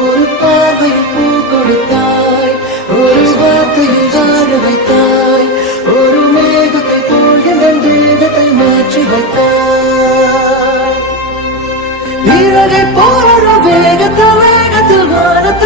ஒரு பார்வையில் பூ கொடுத்தாய், ஒரு வார்த்தையில் வாழ வைத்தாய், ஒரு மேகத்தை போல் என் தேகத்தை மாற்றி வைத்தாய். இறகை போற வேகத்தில் வேகத்தில் வானத்தை